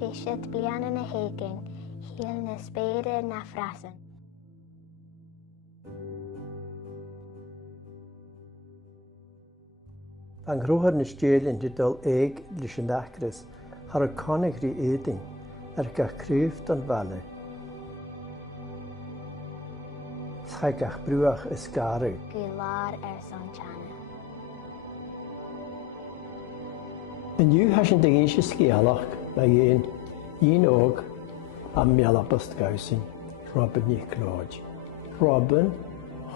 Bishit bliana na haging, hiel na spére na frasen. An grúthar na stéilinn de dul éig leis an achras, har a connig rí éding ga críoft an bhaile. Gach brúach is garu. Gilár son chana. Nu has een dingetje schialach bij een oog aan Melabust gausin, Robin niet Claude. Robin,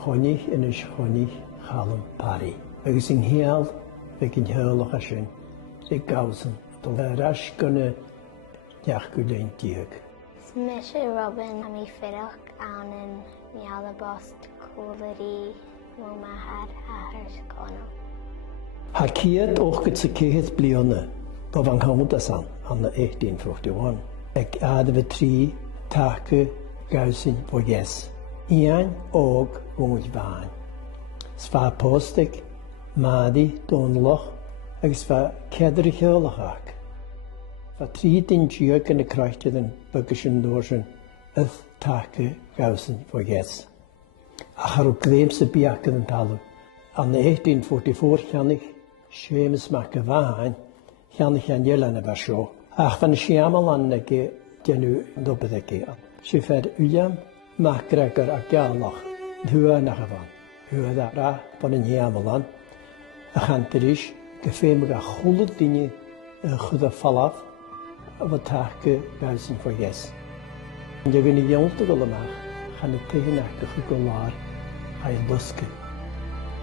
honig en is honig halm pari. We zijn heel, we gaan heel erg zijn. De gausen, de rasch kunnen jachkulen dieg. Smische Robin am I fidach aan een Melabust coolity, mama had haar skono. Hakiet ook het zekerheid blionne, dat van Hondas aan de 1851. Ik hadden we 3 taken gauzen voor yes. Ian ook woont waan. Zwaar postig, madi donloch, ik zwaar kederig heulachak. Van 13 juik in de krachten en bukischen doorzen, het taken gauzen voor yes. Ach, op gleemse biaken en talen. Aan de 1844 kan ik Seamus McAvahan, gaan ik aan jullie naar show. Ach, van Schiamel aan de genu dobbedeke. Ze ver William McGregor Agalach, huwa naar van. Huwa daar van een Jamelan. Gaan terish, gefeemige goede dingen, goede valaf, wat taken gaan voor yes. Je kunt niet jong te willen maken, gaan het tegen naar de gulaar, ga je luske.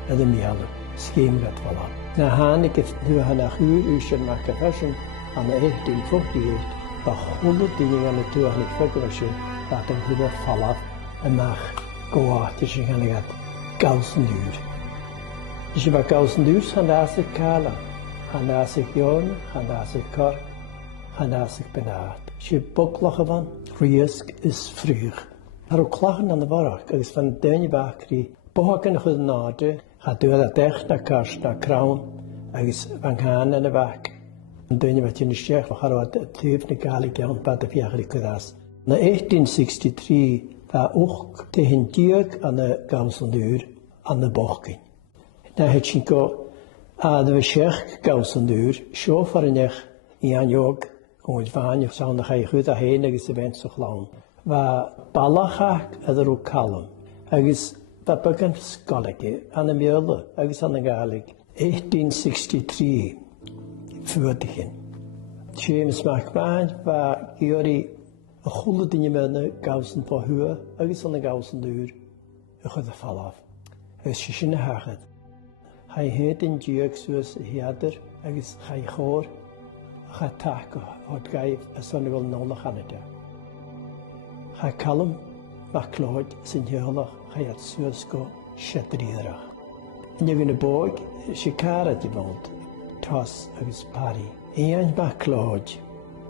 En de miele, scheme gaat vallen. Na hanik het nu aan de uur maken fashion aan de 1848, waar goede dingen aan de toer aan het vergelijken, dat een goede valaf en mag goaartig gaan gaat 1000 uur. Dus je 1000 uur gaan daar zich kalen, gaan daar zich joden, gaan daar zich kar, gaan daar zich benaard. Als je boklachen van, riesk is vroeg. Maar ook klagen aan de warrak, is van de bakri, bohaken goed nade, gaat door dat echt naar kast, naar kroon, is van gaan aan de bak. En dan wat je niet zegt, we gaan wat het heeft niet gelijk, ja, een paar jaar kudas. Na 1863, daar ook tegen Dirk aan de 1000 uur aan de bochking. Dan heb je go, hadden we zeg 1000 uur, zo voor een echt, in een jog, gewoon van je zou nog je goed heen, is de wens zo lang. Waar ballachak er ook kalm, is dat bekend skolke aan de middelen, is aan de galik. 1863 voertigen. James McBride waar Giori een goede dingen met een 1000 voor huur, is aan de 1000 uur, een goede val af. Is je in de haget. Hij heet in Dirk zoals herder, is hij hoor, hij taken, wat geef, en zo wil nodig aan het. Hij kalm, maar Claude zijn heerlijk, hij had zoals go, schetrierig. En je kunt boog, Chicara die woont, Tos, is Pari. En maar Claude,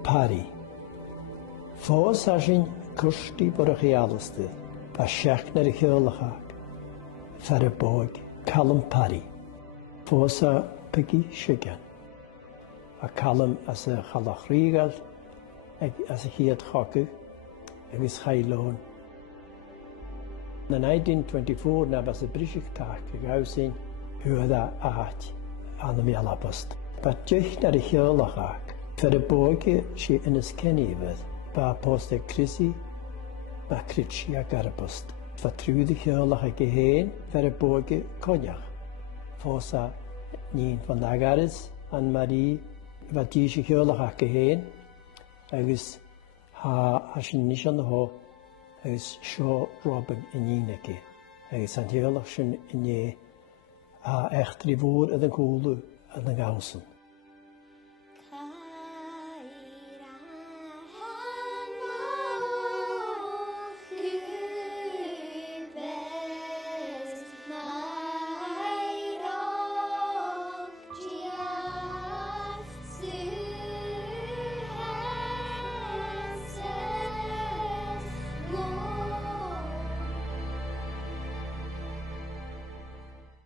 Pari. Voor zijn kusti voor de realiste, waar schak naar de heerlijk haak. Verre boog, kalm Pari. Voor zijn Peggy Shigan. A kalm as a chalachrigal, as a hiat hockey, and is high loan. In 1924, na was a British attack, a housing, who had a art on the Melabust. But just at a hiolachak, for the boy, she in his kenny with, by post a Chrissy, by Critchy a garabust. For through the hiolachak again, for a boy, cognac. For sa, Nien van Nagaris, and Marie, wat die zich heel erg geheen, is als je niet aan de ho, is zo Robin in Jineke, is aan heel erg in je echt rivoor en de koele en de gauzen.